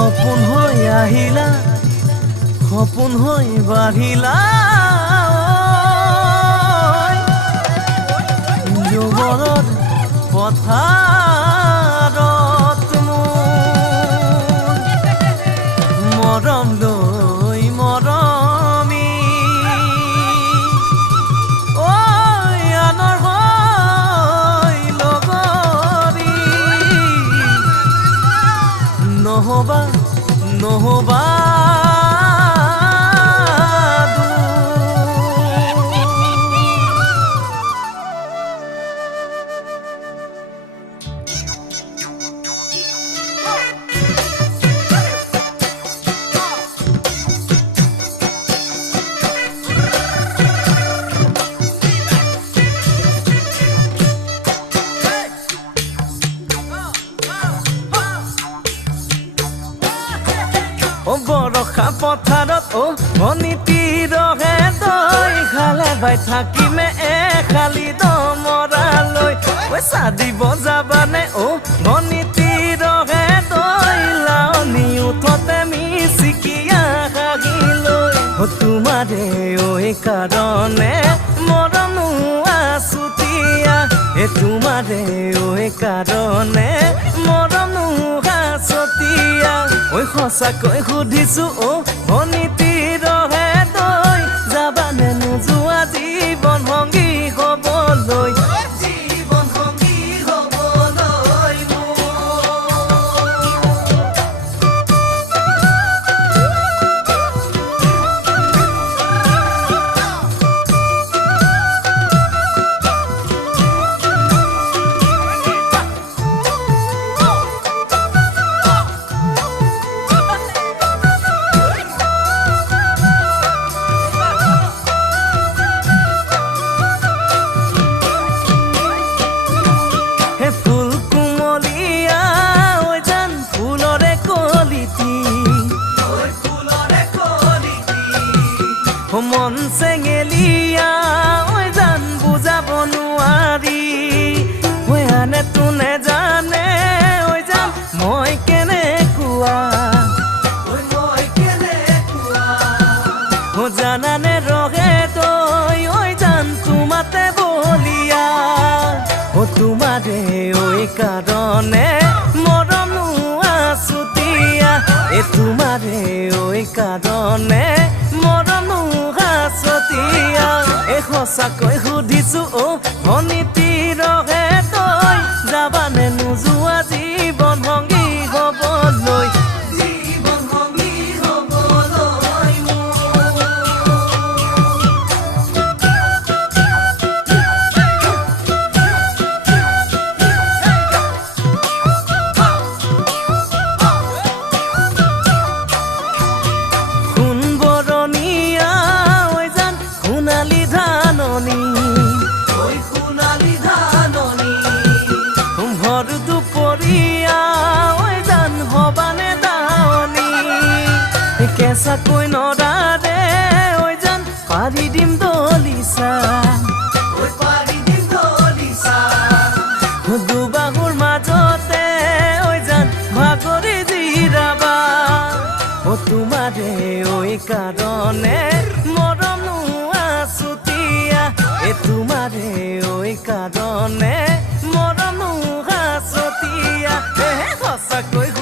সপোন হৈ আহিলা সপোন হৈ বাঢ়িলা যুগলত পথাৰত মৰম লৈ মৰমি আনৰ হৈ লগৰী নহবা নহবা বৰষা পথাৰত মণিতি ৰহে তই খালে বাই থাকিমে খালি দমৰালৈ চাদিব যাবানে মণিতি ৰহে তই লাৱনি উঠতে মিচিকিয়া হাগিলৈ তোমাৰে কাৰণে মৰমো আছুতীয়া তোমাৰে কাৰণে মৰমো আছতীয়া সঁচাকৈ সুধিছো মণিতি ৰহে তই যাবানে নোযোৱা জীৱন সংগী হ'বলৈ জীৱন সংগী হ'বলৈ মন চেঙেলিয়া জান বুজাব নোৱাৰি আনে তোনে জানে জান মই কেনেকুৱা জানানে ৰহে তই জান তোমাতে বলিয়া তোমাৰে কাৰণে মৰমো আছুতীয়া তোমাৰে কাৰণে মৰমো আছতীয়া সঁচাকৈ সুধিছো মণিতি ৰহে তই যাবানে নোযোৱা জীৱন সংগী হ'বলৈ জীৱন সংগী হ'বলৈ কেঁচাকৈ নৰাৰে জান পাৰি দিম দলিচা দুবাহুৰ মাজতে জান ভাগৰি জিৰাবা তোমাৰে কাৰণে মৰমো আছুতীয়া তোমাৰে কাৰণে মৰমো আছতীয়া সঁচাকৈ